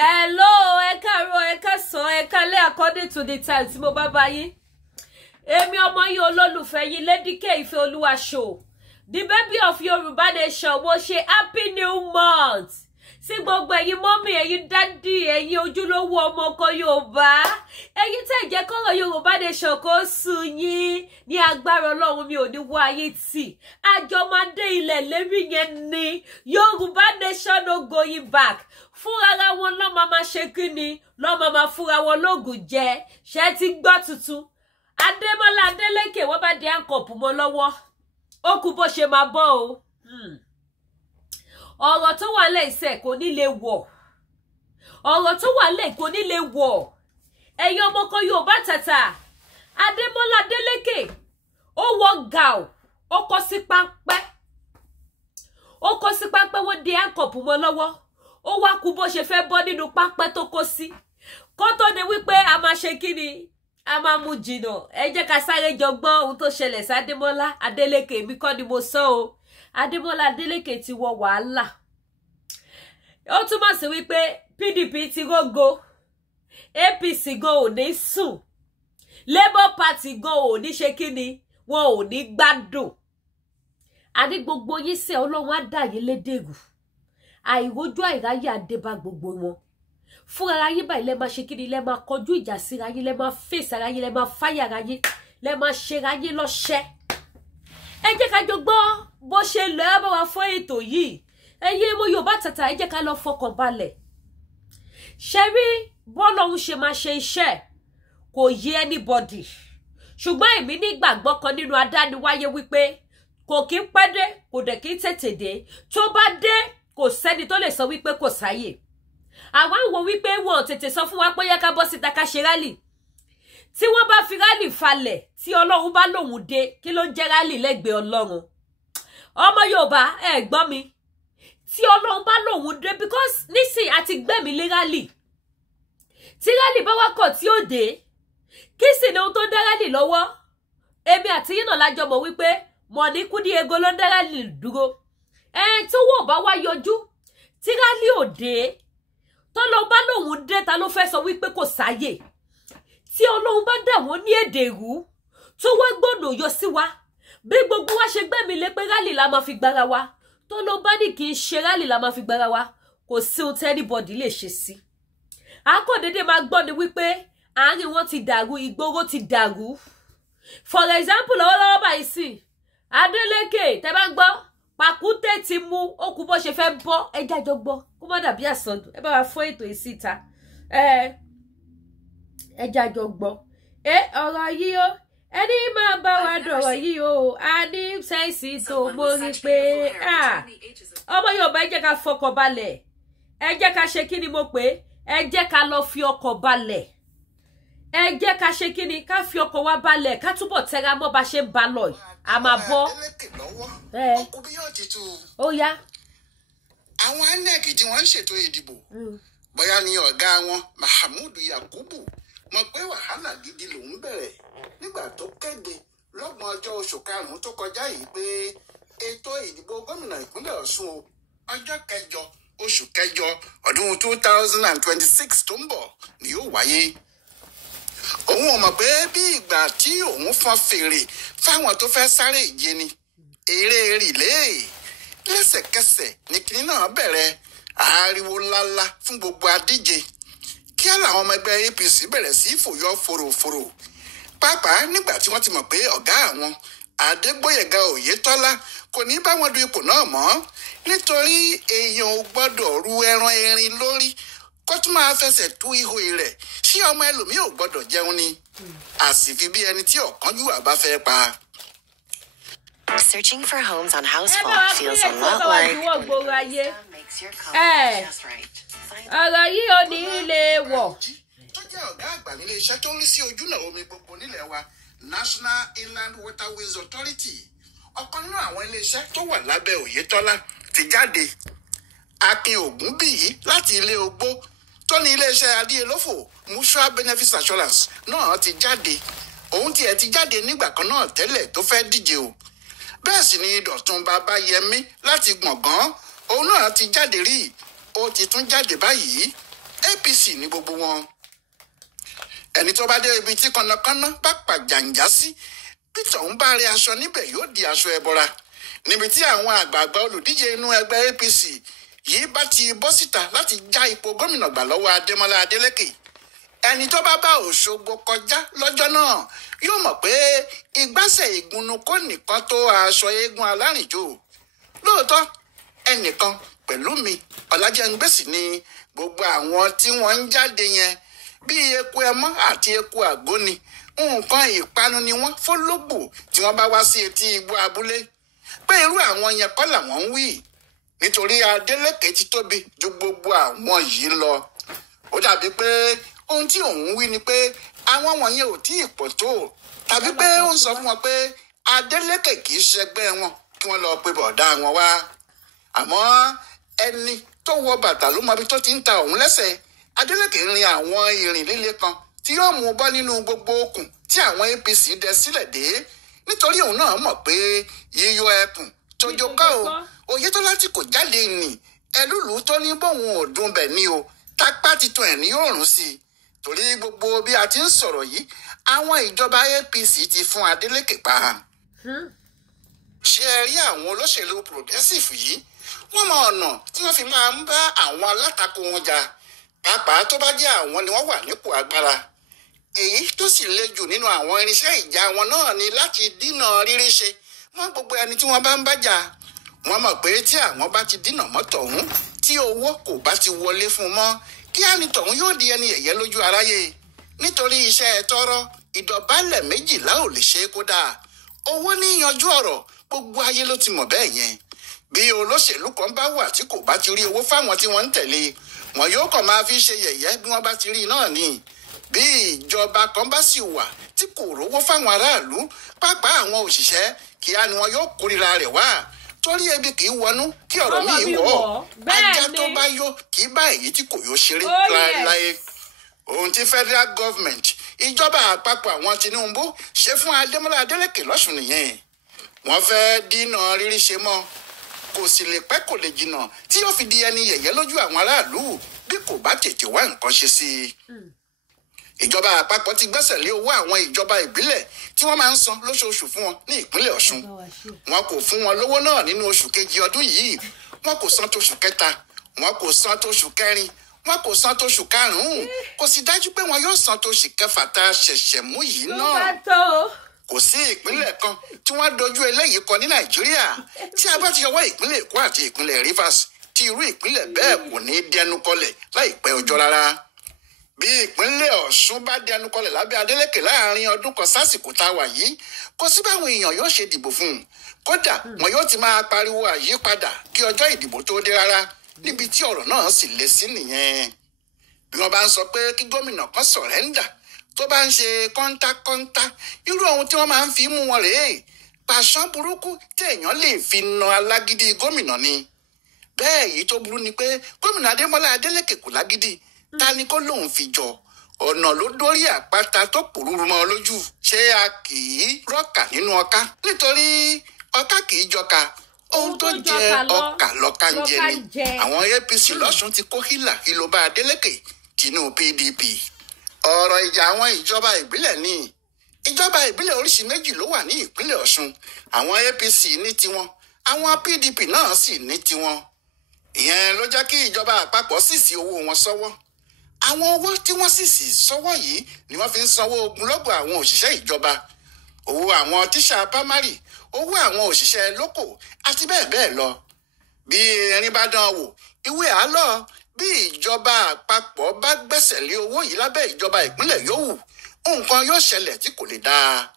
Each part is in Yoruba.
Hello, ẹ káàárọ̀, ẹ káàsán, ẹ káalẹ́ according to the time tí mo bá bá yín. Èmi ọmọ yín olólùfẹ́ yín Lady K Ifeoluwa show. The baby of Yorùbá nation mo ṣe happy new month. Sí gbogbo ẹ̀yin mọ́mì, ẹ̀yin dádì, ẹ̀yin ojúlówó ọmọ ọkọ Yorùbá. Ẹ̀yin tẹ́ jẹ́ kọ́rọ̀ Yorùbá nation kó sú yín. Ní agbára Ọlọ́run mi ò ní wá ayé tì. Àjọ máa dé ilẹ̀ lérí yẹn ni. Yorùbá nation no going back. Fúnra wọn lọ́ máa ṣe kíni, lọ́ máa fúnra wọn lóògùn jẹ. Ṣé ti gbọ́ tuntun? Adémọ́lá Adélékè wọ́n bá di àǹkọ̀pù mọ́ lọ́wọ́. Ó kú bó ṣe máa bọ́ o. Ọ̀rọ̀ tó wà lẹ́ ìṣẹ́ kò ní lè wọ̀. Ọ̀rọ̀ tó wà lẹ́ kò ní lè wọ̀. Ẹ̀yin ọmọ kan Yorùbá tàtà. Adémọ́lá Adélékè ó wọ gàù, ó kọ́ sí páńpẹ́. Ó kọ́ sí páńpẹ́ wọ́n di àǹkọ̀pù mọ́ lọ́wọ́. Ó wá kú bó ṣe fẹ́ bọ́ nínú páńpẹ́ tó kó sí. Kó tó ní wípé a máa ṣe kíni, a máa mú jìnnà. Ẹ jẹ́ ká sáré jọ gbọ́ ohun tó ṣẹlẹ̀ sí Adémọ́lá Adélékè, mi kọ́ ni mo sọ o. Adémọ́lá Adélékè ti wọ wàhálà. Ó túmọ̀ sí wípé PDP ti rógo, APC gan ò ní sùn, Labour Party gan ò ní ṣe kíni, wọn ò ní gbádùn. Àní gbogbo yín sẹ́ Ọlọ́run á dà yín lédèrú. Àìrójú àìráyè àdébá gbogbo wọn. Fún ara yín báyìí lẹ máa ṣe kíni, lẹ máa kọjú ìjà síra yín, lẹ máa fèsì ara yín, lẹ máa fáyà ara yín, lẹ máa ṣe ara yín lọ́ṣẹ́. Ẹ jẹ́ ká jọ gbọ́ bó ṣe lọ ẹ bá wa fún ètò yìí. Ẹ̀yin ọmọ Yorùbá tàtà ẹ jẹ́ ká lọ fọkàn balẹ̀. Ṣé rí bọ́lọ́hun ṣe máa ṣe iṣẹ́ kò yé anybody. Ṣùgbọ́n èmi nígbàgbọ́ kan nínú adániwáyé wípé kò kí ń pẹ́ dé, kò dẹ̀ kí ń tètè dé. Tó bá dé kò sẹ́ni tó lè sọ wípé kò sáyè. Àwa ń wo wípé wọn ò tètè sọ fún wa pé yẹ ká bọ́ síta ká ṣe rálì. Tí wọ́n bá fi rálì falẹ̀, tí Ọlọ́run bá lòun dé, kí ló ń jẹ́ rálì lẹ́gbẹ̀ẹ́ Ọlọ́run? Ọmọ Yorùbá ẹ gbọ́ mi. Tí Ọlọ́run bá lòun dé, because nísìn àti gbẹ̀mí lé rálì. Tí rálì bá wá kọ̀ tí ó dé, kí sì ni ohun tó ń dá rálì lọ́wọ́? Èmi àti yín náà lájọ mọ̀ wípé Mọ̀ní Kúdí Ego ló ń dá rálì dúró. Tí wọ́n bá wá yọjú, tí rálì ò dé, tọ́lọ́run bá lòun dé, ta ló fẹ́ sọ wípé kò sáyè? Tí Ọlọ́run bá dà wọ́n ní èdè ìrú, tó wá gbọ́dọ̀ yọ sí wa, bí gbogbo wa ṣe gbẹ̀mí lé pé rálì la máa fi gbára wa, tọ́lọ́run bá ní kì í ṣe rálì la máa fi gbára wa, kò sí ohun tí anybody lè ṣe sí. Akọ́dédé máa gbọ́ ni wípé àárín wọn ti dàrú, ìgboro ti dàrú. For example, lọ́wọ́lọ́wọ́ báyìí sí Adélékè tẹ́ bá gbọ́ pàkúté ti mú, ó kú bó ṣe fẹ́ bọ́, ẹ jájọ gbọ́ kó má dàbí àsọdùn. Ẹ bá wa fún ètò yìí síta. Ẹ jájọ gbọ́. Ọ̀rọ̀ yìí o, ẹni máa bá wa dọ̀rọ̀ yìí o, a ní sẹ́ǹsì tó mórí pé ọmọ Yorùbá ẹ jẹ́ ká fọkàn balẹ̀. Ẹ jẹ́ ká ṣe kí ni mo pè é? Ẹ jẹ́ ká lọ fi ọkàn balẹ̀. Ẹ jẹ́ ká ṣe kí ni, ká fi ọkàn wa balẹ̀, ká túbọ̀ tẹra mọ́ bá ṣe ń bá lọ yìí. A máa bọ́. Ó yá. Àwọn INEC tí wọ́n ń ṣètò ìdìbò, bóyá ni ọ̀gá wọn Mahmood Yakubu mọ̀ pé wàhálà gidi lòún bẹ̀rẹ̀ nígbà tó kéde lọ́gbọ̀n ọjọ́ oṣù karùn-ún tó kọjá yìí pé ètò ìdìbò gómìnà ìpínlẹ̀ Ọ̀ṣun ọjọ́ kẹjọ oṣù kẹjọ ọdún 2026 tó ń bọ̀ ni yóò wáyé. Òun ò mọ̀ pé bí ìgbà tí òun fọn fèrè fáwọn tó fẹ́ sáré ìje ni eré rìlé lẹ́sẹ̀kẹsẹ̀ ní kinní náà bẹ̀rẹ̀ ariwo ńláńlá fún gbogbo adíje. Kíá làwọn ọmọ ẹgbẹ́ APC bẹ̀rẹ̀ sí fòyọ́ fòròfòrò pàápàá nígbà tí wọ́n ti mọ̀ pé ọ̀gá àwọn Adégbóyèga Oyètọ́lá kò ní bá wọn du ipò náà mọ́ nítorí èèyàn ò gbọ́dọ̀ ru ẹran erin lórí kó tún máa fẹsẹ̀ tú ihò rẹ̀ sí ọmọ ẹlòmíì ò gbọ́dọ̀ jẹun ni àsìfi bí ẹni tí ọ̀kánjúwà bá fẹ́ pa. Searching for homes on Housefall feels a lot like makes your confidence just right. Ọ̀rọ̀ yìí ò ní ilé wọ̀. Tó jẹ́ ọ̀gá àgbà nílé iṣẹ́ tó ń rí sí ojúnà omi gbogbo nílẹ̀ wa National Inland Waterways Authority, ọ̀kan nínú àwọn ilé iṣẹ́ tó wà lábẹ́ Oyètọ́lá ti jáde. Akin Ògúnbíyì láti ilé ogbó tó ní ilé iṣẹ́ Adíyelófò Mutual Benefit Assurance náà ti jáde. Òun tiẹ̀ ti jáde nígbà kan náà tẹ́lẹ̀ tó fẹ́ díje o. Bẹ́ẹ̀ sì ni Dọ̀tun Babayẹmí láti Gbọ̀ngán, òun náà ti jáde rí, ó ti tún jáde báyìí. APC ní gbogbo wọn. Ẹni tó bá dé ibi tí kànnàkànnà bá pàjàǹjà sí peter ń bá rí aṣọ níbẹ̀ yóò di aṣọ ẹbọra. Níbi tí àwọn àgbààgbà olùdíje inú ẹgbẹ́ APC yìí bá ti bọ́ síta láti já ipò gómìnà gbà lọ́wọ́ Adémọ́lá Adélékè, ẹni tó bá bá Òṣogbo kọjá lọ́jọ́ náà yóò mọ̀ pé ìgbásẹ̀ ìgúnnu kò nìkan tó aṣọ eégún alárìnjó. Lóòótọ́ ẹnìkan pẹ̀lú mi Ọlájẹ́ngbèsì ni gbogbo àwọn tí wọ́n ń jáde yẹn bíi eku ẹmọ́ àti eku àgóni nǹkan ìpanu ni wọ́n fólógbò tí wọ́n bá wá sí etí igbó abúlé pé irú àwọn yẹn kọ́ làwọn ń wí nítorí Adélékè ti tóbi ju gbogbo àwọn yìí lọ. Ó dàbí pé ohun tí òun wí ni pé àwọn wọ̀nyẹn ò tí ì pọ̀ tó, tàbí pé ó ń sọ fún wọn pé Adélékè kì í ṣẹgbẹ́ wọn kí wọ́n lọ pe bọ̀dá wọn wá. Àmọ́ ẹni tó wọ bàtà ló mọ ibi tó ti ń ta òun lẹ́sẹ̀. Adélékè rin àwọn ìrìn líle kan tí yóò mú bọ́ nínú gbogbo okùn tí àwọn APC dẹ sílẹ̀ dé, nítorí òun náà mọ̀ pé yíyọ ẹkùn tójó kọ́ o. Oyètọ́lá tí kò jáde nì ẹlúlù tó ní bóun ò dùn bẹ̀ ni o, tápá titun ẹ̀ ní yóò rún sí i. Torí gbogbo bí a ti ń sọ̀rọ̀ yìí àwọn ìjọba APC ti fún Adélékè pa. Ṣé ẹ rí àwọn olóṣèlú progressive yìí? Wọ́n mọ ọ̀nà tí wọ́n fi máa ń bá àwọn alátakò wọn jà, pàápàá tó bá jẹ́ àwọn ni wọ́n wà nípò agbára. Èyí tó sì le jù nínú àwọn irinṣẹ́ ìjà wọn náà ni láti dínà rírí ṣe mọ́ gbogbo ẹni tí wọ́n bá ń bájà. Wọ́n mọ̀ pé tí àwọn bá ti dínà mọ́ tọ̀hún tí owó kò bá ti wọlé fún mọ́, kí á ní tọ̀hún yóò di ẹni yẹ̀yẹ́ lójú aráyé. Nítorí iṣẹ́ tọrọ ìdọ̀bálẹ̀ méjìlá ò lè ṣe é kódà. Owó ní yanjú ọ̀rọ̀, gbogbo ayé ló ti mọ̀ bẹ́ẹ̀ yẹn. Bí olóṣèlú kan bá wà tí kò bá ti rí owó fáwọn tí wọ́n ń tẹ̀lé, wọn yóò kàn máa fi ṣe yẹ̀yẹ́ bí wọ́n bá ti rí náà ni. Bí ìjọba kan bá sì wà tí kò rówó fáwọn aráàlú, pàápàá àwọn òṣìṣẹ́, kíá ni wọn yóò kórìíra rẹ̀ wá. Torí ebi kì í wọnú kí ọ̀rọ̀ míì wọ̀. Ajá tó bá yó kì í bá èyí tí kò yó ṣeré láéláé. Ohun tí federal government, ìjọba àpapọ̀ àwọn Tinubu ṣe fún Adémọ́lá Adélékè lọ́sùn nìyẹn. Wọ́n fẹ́ dínà rírí ṣe mọ́, kò sì lè pẹ́ kò lè jìnnà tí yóò fi di ẹni yẹ̀yẹ́ lójú àwọn aráàlú bí kò bá tètè wá nǹkan ṣe sí i. Ìjọba àpapọ̀ ti gbẹ́sẹ̀ lé owó àwọn ìjọba ìbílẹ̀ tí wọ́n máa ń san lóṣooṣù fún wọn ní ìpínlẹ̀ Ọ̀ṣun. Wọn kò fún wọn lówó náà nínú oṣù kejì ọdún yìí, wọn kò san tóṣù kẹta, wọn kò san tóṣù kẹrin, wọn kò san tóṣù karùn-ún, kò sì dájú pé wọn yóò san tóṣù kẹfà tá a ṣẹ̀ṣẹ̀ mú yìí náà. Kò sí ìpínlẹ̀ kan tí wọ́n dojú eléyìí kọ ní Nàìjíríà tí a bá ti yọwọ́ ìpínlẹ̀ Èkó àti ìpínlẹ̀ Rivers, tí irú ìpínlẹ̀ bẹ́ẹ̀ kò ní dẹnu kọlẹ̀ láìpẹ́ ọjọ́ rárá. Bí ìpínlẹ̀ Ọ̀ṣun bá dẹnu kọlẹ̀ lábẹ́ Adélékè láàrin ọdún kan sásìkò tá a wà yìí, kò sí báwọn èèyàn yóò ṣe dìbò fún un. Kódà wọn yóò ti máa pariwo àyípadà kí ọjọ́ ìdìbò tó dé rárá, níbi tí ọ̀rọ̀ náà sì le sí nìyẹn. Bí wọ́n bá ń sọ pé kí gómìnà kan sọ̀rẹ́ńdà tó bá ń ṣe kọ́ńtákọ́ńtá, irú ohun tí wọ́n máa ń fi mú wọn rèé. Pàṣán burúkú tí èèyàn lè fi na alágídí gómìnà ni. Bẹ́ẹ̀ èyí tó burú ni pé gómìnà Adémọ́lá Adélékè kò lágídí, ta ni kó lóun fi jọ? Ọ̀nà ló dórí àpáta tó pòrúurú mọ́ lójú. Ṣé a kì í rọ́kà nínú ọká? Nítorí ọká kì í jọka. Ohun tó jẹ ọkà lọ́ka ń jẹ ni. Àwọn APC lọ́sùn ti kó hílà ìlò bá Adélékè tinú PDP. Ọ̀rọ̀ ìjà àwọn ìjọba ìbílẹ̀ ni. Ìjọba ìbílẹ̀ oríṣi méjì ló wà ní ìpínlẹ̀ Ọ̀ṣun. Àwọn APC ní tiwọn, àwọn PDP náà sì ní tiwọn. Ìyẹn ló jẹ́ kí ìjọba àpapọ̀ sì sí owó wọn sọ́wọ́. Àwọn owó tí wọ́n sì sí sọ́wọ́ yìí ni wọ́n fi ń sanwó ogunlọ́gọ̀ àwọn òṣìṣẹ́ ìjọba, owó àwọn tíṣà pámárì, owó àwọn òṣìṣẹ́ lókò àti bẹ́ẹ̀ bẹ́ẹ̀ lọ. Bí erin bá dán wò, ìwé àálọ́. Bí ìjọba àpapọ̀ bá gbẹ́sẹ̀ lé owó yìí lábẹ́ ìjọba ìpínlẹ̀ yòówù, nǹkan yóò ṣẹlẹ̀ tí kò lè dáa.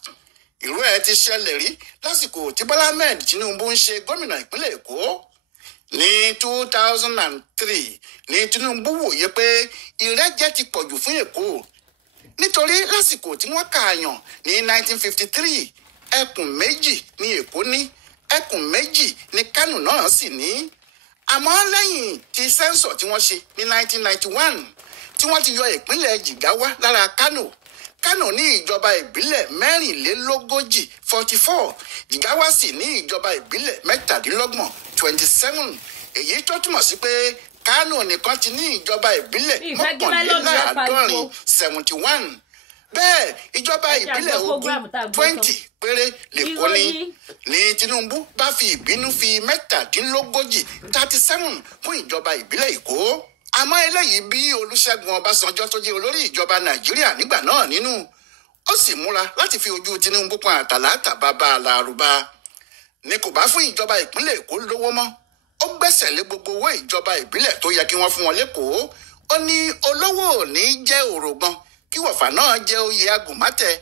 Irú ẹ̀ ti ṣẹlẹ̀ rí lásìkò tí Bọ́lá Ahmed Tinubu ń ṣe gómìnà ìpínlẹ̀ Èkó. Ní 2003 ní Tinubu wòye pé ìrẹ́jẹ ti pọ̀jù fún Èkó. Nítorí lásìkò tí wọ́n kààyàn ní 1953, ẹkùn méjì ní Èkó ní, ẹkùn méjì ní Kánò náà sì ní. Àmọ́ lẹ́yìn tí sẹ́ńsọ̀ tí wọ́n ṣe ní 1991 tí wọ́n ti yọ ìpínlẹ̀ Jìgáwá lára Kánò. Kánò ní ìjọba ìbílẹ̀ 44, 44, Jìgáwá sì ní ìjọba ìbílẹ̀ 27. Èyí tó túmọ̀ sí pé Kánò nìkan ti ní ìjọba ìbílẹ̀ mọ́kànléláàádọ́rin 71. Bẹ́ẹ̀ ìjọba ìbílẹ̀ ogún 20 péré lèkó ní Tinubu bá fi ìbínú fi 37 fún ìjọba ìbílẹ̀ Èkó. Àmọ́ eléyìí bí Olúṣẹ́gun Ọbásanjọ́ tó jẹ́ olórí ìjọba Nàìjíríà nígbà náà nínú, ó sì múra láti fi ojú Tinubu pọn àtàlátà bàbá alárùbá. Ní kò bá fún ìjọba ìpínlẹ̀ Èkó lówó mọ́, ó gbẹ́sẹ̀ lé gbogbo owó ìjọba ìbílẹ̀ tó yẹ kí wọ́n fún wọn lÉkòó. Ó ní olówó ò ní jẹ́ òrògbọn kí wọ̀fà náà jẹ́ oyè agùnmátẹ̀.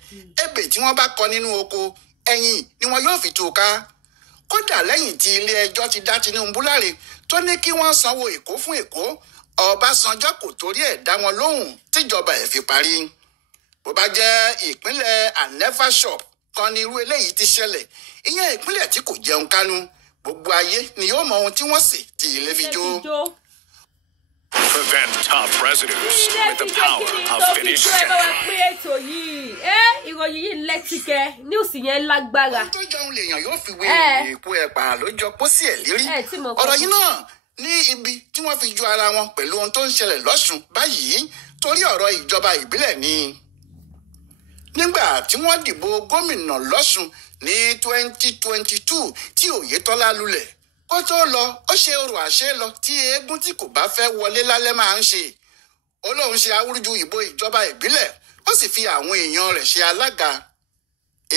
Ebè tí wọ́n bá kọ nínú oko ẹ̀yìn ni wọn yóò fi tú ká. Kódà lẹ́yìn tí ilé ẹjọ́ ti dá Tinubu láre tó ní kí wọ́n sanwó Èkó fún Èkó, Ọbásanjọ́ kò torí ẹ̀ dá wọn lóhùn tíjọba ẹ̀ fi parí. Bó bá jẹ́ ìpínlẹ̀ Anefashop kan ní irú eléyìí ti ṣẹlẹ̀, ìyẹn ìpínlẹ̀ tí kò jẹun kánú, gbogbo ayé ni yóò mọ ohun tí wọ́n sè tí ilé fi jó. Prevent tough residues with the power of finished skin. Ìròyìn yìí lẹ́tìkẹ́, news yẹn lágbára. Ohun tó jẹun lèèyàn yóò fi wé èkó ẹ̀pà lójọ pósí ẹ̀ lérí. Ọ̀rọ̀ yìí náà ní ibi tí wọ́n fi ju ara wọn pẹ̀lú ohun tó ń ṣẹlẹ̀ lọ́sùn báyìí torí ọ̀rọ̀ ìjọba ìbílẹ̀ ni. Nígbà tí wọ́n dìbò gómìnà lọ́sùn ní 2022 tí Oyètọ́lá lulẹ̀, kó tó lọ ó ṣe orò àṣẹ lọ tí eégún tí kò bá fẹ́ wọlé lálẹ́ máa ń ṣe. Ó lóun ṣe awúrúju ìbò ìjọba ìbílẹ̀, ó sì fi àwọn èèyàn rẹ̀ ṣe alága.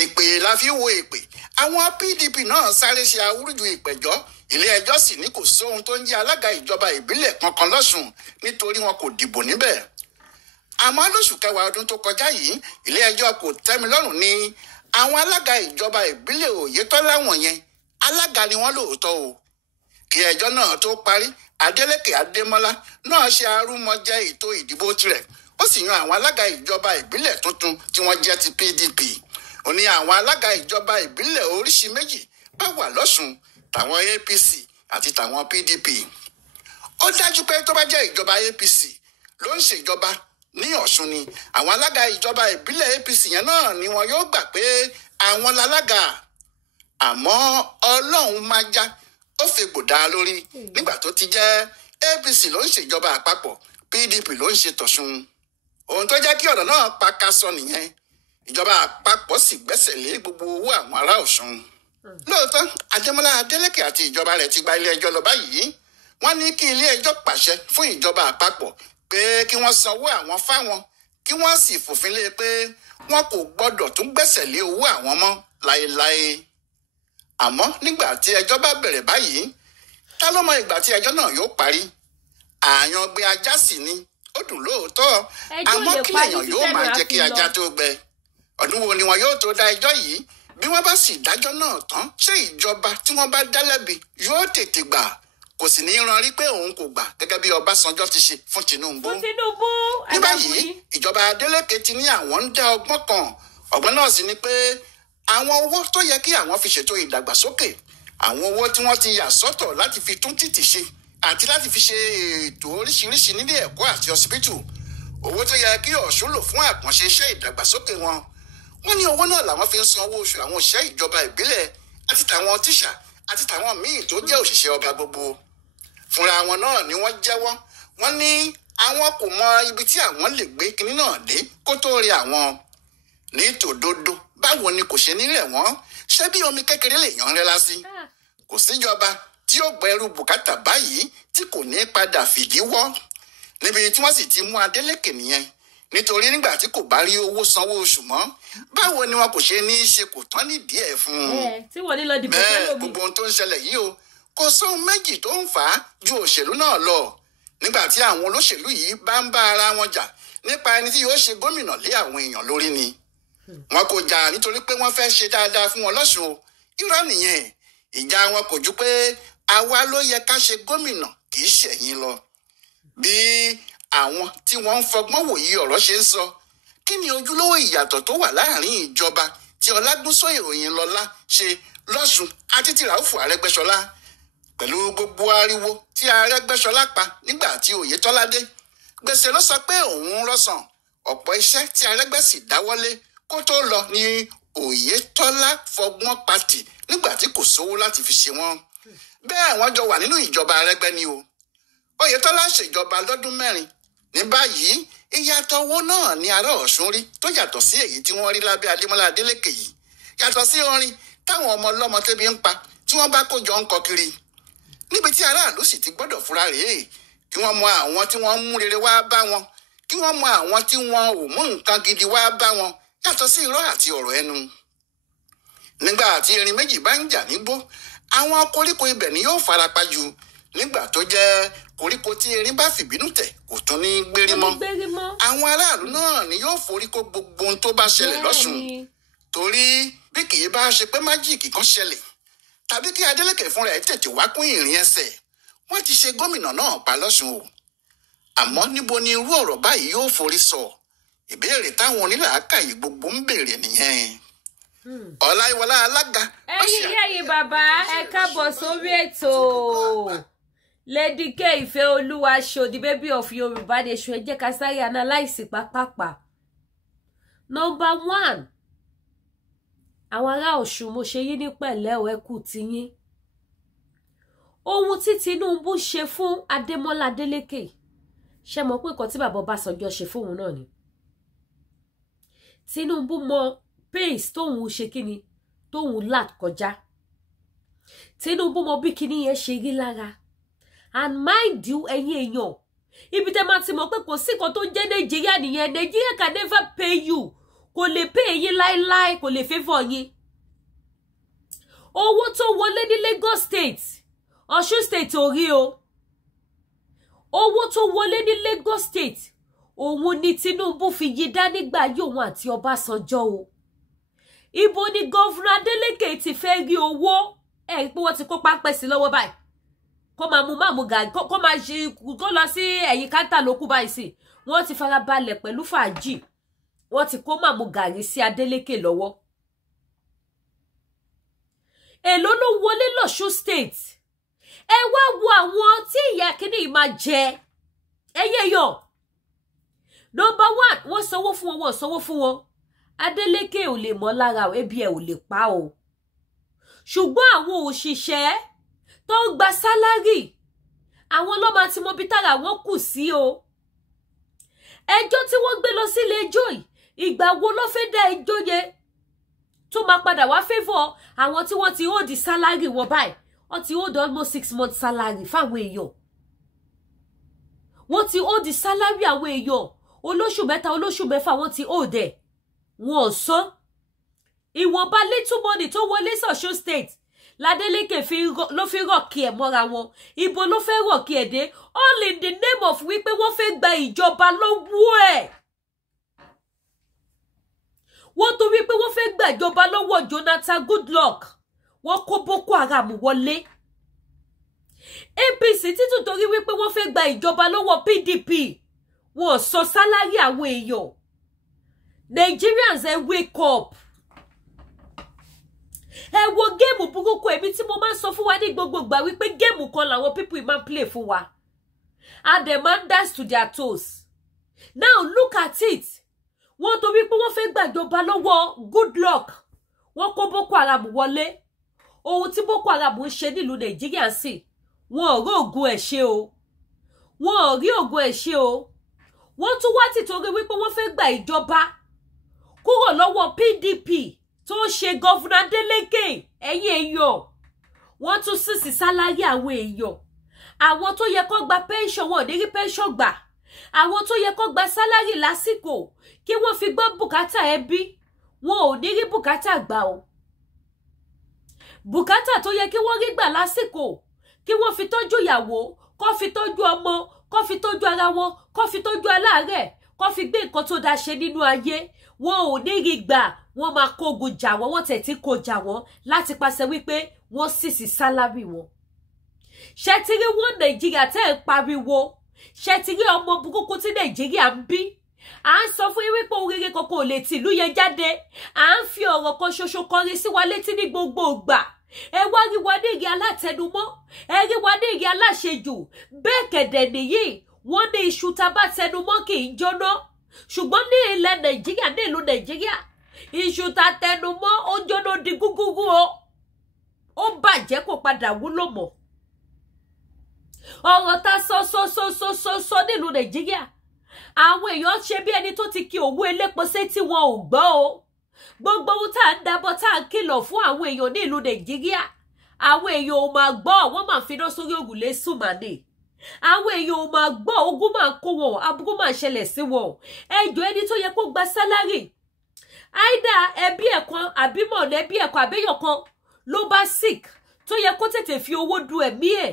Èpè la fi wo èpè. Àwọn PDP náà sáré ṣe awúrúju ìpẹ̀jọ́, ilé ẹjọ́ sì ní kò sóhun tó ń jẹ́ alága ìjọba ìbílẹ̀ kankan lọ́sùn nítorí wọn kò dìbò níbẹ̀. Àmọ́ lóṣù kẹwàá ọdún tó kọjá yìí, ilé ẹjọ́ kò tẹ́milọ́rùn ní àwọn alága ìjọba ìbílẹ̀ Oyètọ́lá wọ̀nyẹn alága ni wọ́n lóòótọ́ o. Kí ẹjọ́ náà tó parí, Adélékè Adémọ́lá náà ṣe arúmọjẹ ètò ìdìbò tirẹ̀, ó sì yan àwọn alága ìjọba ìbílẹ̀ tuntun tí wọ́n jẹ́ ti PDP. Ó ní àwọn alága ìjọba ìbílẹ̀ oríṣi méjì bá wà lọ́sùn, tàwọn APC àti tàwọn PDP. Ó dájú pé tó bá jẹ́ ìjọba APC ló ń ṣèjọba ní Ọ̀ṣun ni àwọn alága ìjọba ìbílẹ̀ APC yẹn náà ni wọn yóò gbà pé àwọn lálága. Àmọ́ Ọlọ́run máa já, ó fi gbòdá lórí nígbà tó ti jẹ́ APC ló ń ṣèjọba àpapọ̀, PDP ló ń ṣe tọ̀ṣun. Ohun tó jẹ́ kí ọ̀rọ̀ náà pakasọ nìyẹn. Ìjọba àpapọ̀ sì gbẹ́sẹ̀ lé gbogbo owó àwọn ará Ọ̀ṣun. Lóòótọ́, Adémọ́lá Adélékè àti ìjọba rẹ̀ ti gba ilé ẹjọ́ lọ báyìí. Wọ́n ní kí ilé ẹjọ́ pàṣẹ fún ìjọba àpapọ̀ pé kí wọ́n sanwó àwọn fáwọn, kí wọ́n sì fòfin lé pé wọn kò gbọ́dọ̀ tún gbẹ́sẹ̀ lé owó àwọn mọ́ láéláé. Àmọ́ nígbà tí ẹjọ́ bá bẹ̀rẹ̀ báyìí, ta ló mọ ìgbà tí ẹjọ́ náà yóò parí? Àyàngbé ajá sì ni, ó dùn lóòótọ́, àmọ́ kí lèèyàn yóò máa jẹ́ kí ajá tó gbẹ? Ọdún wo ni wọn yóò tó dá ẹjọ́ yìí? Bí wọ́n bá sì dájọ́ náà tán, ṣé ìjọba tí wọ́n bá dá lẹ́bi yóò tètè gbà? Kò sì ní ranrí pé òun kò gbà gẹ́gẹ́ bí Ọbásanjọ́ ti ṣe fún Tinubu. Ní báyìí, ìjọba Adélékè ti ní àwọn ń dá ọgbọ́n kan. Ọgbọ́n náà sì ni pé àwọn owó tó yẹ kí àwọn fi ṣètò ìdàgbàsókè, àwọn owó tí wọ́n ti yà sọ́tọ̀ láti fi tún títì ṣe àti láti fi ṣe ètò oríṣiríṣi nílé ẹ̀kọ́ àti ọsibítù, owó tó yẹ kí Ọ̀ṣun lò fún àkànṣe iṣẹ́ ìdàgbàsókè wọn. Wọ́n ní owó náà làwọn fi ń san owó oṣù àwọn òṣìṣẹ́ ìjọba ìbílẹ̀ àti tàwọn tíṣà àti tàwọn míì tó jẹ́ òṣìṣẹ́ ọba gbogbo. Fúnra wọn náà ni wọ́n jẹ́wọ́, wọ́n ní àwọn kò mọ ibi tí àwọn lè gbé kinní náà dé kó tó rí àwọn. Ní tòdodo, báwo ni kò ṣe nílẹ̀ wọ́n? Ṣé bí omi kékeré lèèyàn rẹ́lá sí? Kò síjọba tí ó gbẹrù bùkátà báyìí tí kò ní padà fìdí wọ́. Níbi tí wọ́n sì ti mú Adélékè nìyẹn. Nítorí nígbà tí kò bá rí owó sanwó oṣù mọ́, báwo ni wọn kò ṣe ní í ṣe kò tán nídìí ẹ̀ fún un? Bẹ́ẹ̀ gbogbo ohun tó ń ṣẹlẹ̀ yìí o, kò sóhun méjì tó ń fà á ju òṣèlú náà lọ. Nígbà tí àwọn olóṣèlú yìí bá ń bá ara wọn jà nípa ẹni tí yóò ṣe gómìnà lé àwọn èèyàn lórí ni. Wọn kò jà nítorí pé wọ́n fẹ́ ṣe dáadáa fún wọn lọ́sùn o. Irọ́ nìyẹn. Ìjà wọn kò ju pé àwa ló yẹ ká ṣe gómìnà kì í ṣẹ̀yìn lọ. Bí àwọn tí wọ́n ń fọgbọ́n wòye ọ̀rọ̀ ṣe ń sọ, kí ni ojúlówó ìyàtọ̀ tó wà láàrin ìjọba tí Ọlágúnsóyè Òyìnlọ́lá ṣe lọ́sùn àti ti Ràúfù Arẹ́gbẹ́ṣọlá? Pẹ̀lú gbogbo ariwo tí Arẹ́gbẹ́ṣọlá pa nígbà tí Oyètọ́lá dé, gbèsè ló sọ pé òun rọ́sàn. Ọ̀pọ̀ iṣẹ́ tí Arẹ́gbẹ́ sì dáwọ́lé kó tó lọ ní Oyètọ́lá fọgbọ́n pàtì nígbà tí kò sówó láti fi ṣe wọ́n. Bẹ́ẹ̀ wọ́n jọ wà nínú ìjọba Arẹ́gbẹ́ ni o. Oyètọ́lá ṣèjọba lọ́dún 4 ní báyìí ìyàtọ̀ owó náà ní ará Ọ̀ṣun rí tó yàtọ̀ sí èyí tí wọ́n rí lábẹ́ Adémọ́lá Adélékè yìí yàtọ̀ sí orin táwọn ọmọ ọlọ́mọ tẹ́bi ń pa tí wọ́n bá kójọ ń kọ kiri níbi tí aráàlú sì ti gbọ́dọ̀ fura rèé kí wọ́n mọ àwọn tí wọ́n mú rere wá bá wọn kí wọ́n mọ àwọn tí wọ́n ò mú nǹkan gidi wá bá wọn yàtọ̀ sí irọ́ àti ọ̀rọ̀ ẹnu. Nígbà tí erin méjì bá ń jà nígbó àwọn koríko ibẹ̀ ni yóò farapa jù nígbà tó jẹ́ koríko tí erin bá fìbínú tẹ̀ kò tún ní gbérí mọ́. Àwọn aráàlú náà ni yóò forí kó gbogbo ohun tó bá ṣẹlẹ̀ lọ́sùn torí bí kì í bá ṣe pé májíìkì kan ṣẹlẹ̀ tàbí kí Adélékè fúnra ẹ̀ tètè wá kún ìrìn ẹsẹ̀ wọ́n ti ṣe gómìnà náà pa lọ́sùn o. Àmọ́ níbo ni irú ọ̀rọ̀ báyìí yóò forí sọ ìbéèrè táwọn onílàákàyè gbogbo ń béèrè nìyẹn. Ọláyíwọlá alága. ẹ̀yin bàbá ẹ káàbọ̀ sórí ètò Lady K Ìfẹ́ Olúwa show the baby of Yorùbá nation ẹ jẹ́ ká sáré analyse pápápá. Number 1 àwọn ará Ọ̀ṣun mo ṣe yín ní pẹ̀lẹ́ ò ẹ kú tiyín. Ohun tí Tinubu ṣe fún Adémọ́lá Adélékè ṣe mọ̀ pé nǹkan tí bàbá Ọbásanjọ́ ṣe fóun náà ni. Tinubu mọ pace tóun ṣe kíni tóun là kọjá. Tinubu mọ bí kíní yẹn ṣe rí lára. And mind you ẹ̀yin èèyàn ibi tẹ́ máa ti mọ̀ pé kò sí nǹkan tó jẹ́ Nàìjíríà nìyẹn. Nàìjíríà can never pay you, kò lè pay yín láíláí, kò lè favour yín. Owó tó wọlé ní Lagos State Ọ̀ṣun State ò rí o. Owó tó wọlé ní Lagos State òun ni Tinubu fi yí dá nígbà yóò àti Ọbásanjọ́ o. Ibo ni Gọ́vùnà Adélékè ti fẹ́ rí owó ẹ̀ pé wọ́n ti kó páńpẹ́ sí lọ́wọ́ báyìí kó máa mú máàmú gàrí kó máa ṣe kó lọ sí ẹ̀yìn káńtà lókù báyìí sí wọ́n ti fara balẹ̀ pẹ̀lú fàájì wọ́n ti kó máàmú gàrí sí Adélékè lọ́wọ́. Èló ló wọlé lọ́ṣun State ẹ wá wo àwọn tí ìyá kínní máa jẹ ẹyẹ yọ. Number 1 wọ́n sanwó fún wọn wọ́n sanwó fún wọn Adélékè ò lè mọ́ lára o ebi ẹ̀ ò lè pa o. Ṣùgbọ́n àwọn òṣìṣẹ́ tó ń gba sálárì àwọn ló máa ti mọ bí tára wọn kù sí o. Ẹjọ́ tí wọ́n gbé lọ sílé ẹjọ́ yìí ìgbà wo ló fẹ́ dá ẹjọ́ yẹn tó máa padà wá favour àwọn tí wọ́n ti hold sálárì wọn báyìí wọ́n ti hold almost 6 months salary fáwọn èèyàn. Wọ́n ti hold sálárì àwọn èèyàn olóṣù 3 olóṣù 4 wọ́n ti hold ẹ̀ wọn ò san. Ìwọ̀nba little money tó wọlé s'Ọ̀ṣun State l'Adélékè ló fi rọ̀kì ẹ̀ mọ́ra wọn. Ibo ló fẹ́ rọ̀kì ẹ̀ dé all in the name of wípé wọ́n fẹ́ gba ìjọba lọ́wọ́ ẹ̀. Wọ́n torí pé wọ́n fẹ́ gba ìjọba lọ́wọ́ Jonathan Goodluck wọ́n kó Boko Haram wọlé. APC títún torí wípé wọ́n fẹ́ gba ìjọba lọ́wọ́ PDP wọ́n sọ sálárì àwọn èèyàn. Nigerians ẹ wake up. Ẹ wo géèmù burúkú èmi tí mo máa ń sọ fún wa ní gbogbo ìgbà wípé géèmù kan làwọn people máa ń play fún wa. And they man dance to their toes. Now look at it. Wọ́n torí pé wọ́n fẹ́ gbàjọba lọ́wọ́ Goodluck wọ́n kó Boko Haram wọlé. Ohun tí Boko Haram ń ṣe nílùú Nàìjíríà sí wọn ò rí ògùn ẹ̀ ṣe o. Wọn ò rí ògùn ẹ̀ ṣe o. Wọ́n tún wá tìtorí wípé wọ́n fẹ́ gba ìjọba kúrò lọ́wọ́ PDP tó ń ṣe Gọ́vùnà Adélékè ẹ̀yin èèyàn. Wọ́n tún sísì sálárì àwọn èèyàn. Àwọn tó yẹ kó gba pension wọn ò ní rí pension gbà. Àwọn tó yẹ kó gba sálárì lásìkò kí wọ́n fi gbọ́ bùkátà ẹbí wọn ò ní rí bùkátà gbà o. Bùkátà tó yẹ kí wọ́n rí gbà lásìkò kí wọ́n fi tọ́jú ìyàwó kó fi tọ́jú ọmọ kó fi tọ́jú ara wọn kó fi tọ́jú aláàárẹ̀ kó fi gbé nǹkan tó dáa ṣe nínú ayé wọn ò ní rí gbà wọ́n máa kógun jà wọ́n wọ́n tẹ̀tí kó jà wọ́n láti pàṣẹ wípé wọ́n sísì sálárì wọn. Ṣé ti rí wọn Nàìjíríà tẹ́ ẹ̀ pariwo ṣé ti rí ọmọ burúkú tí Nàìjíríà ń bí à ń sọ fún yín wípé oríire kankan ò lè tìlú yẹn jáde à ń fi ọ̀rọ̀ kan ṣoṣo kọrin sí wa létí ní gbogbo ìgbà. Ẹ wá rí wa ní ìrì alátẹnumọ́ ẹ rí wa ní ìrì aláṣejù bẹ́ẹ̀ kẹ̀dẹ̀ nìyí wọ́n ní iṣu tá bá tẹnumọ́ kì í jóná ṣùgbọ́n ní ilẹ̀ Nàìjíríà ní ìlú Nàìjíríà iṣu tá tẹnumọ́ ó jóná di gúgúgú o ó bàjẹ́ kò padà wúlò mọ́. ọ̀rọ̀ tá sọ nílùú Nàìjíríà àwọn èèyàn ṣe bí ẹni tó ti kí owó elépo sétí wọn ò gbọ́ o gbogbo ohun tá ń dábọ̀ tá ń kìlọ̀ fún àwọn èèyàn nílùú Nàìjíríà àwọn èèyàn ò máa gbọ́ wọ́n máa fi iná sórí òrùlé sùmàdé àwọn èèyàn ò máa gbọ́ ogun máa kó wọn aburú máa ṣẹlẹ̀ sí wọn ẹjọ́ ẹni tó yẹ kó gba sálárì àìdá ẹbí ẹ̀kan àbí mọ̀lẹ́bí ẹ̀kan àbẹ́yọ̀ kan ló bá sick tó yẹ kó tètè fi owó du ẹ̀mí ẹ̀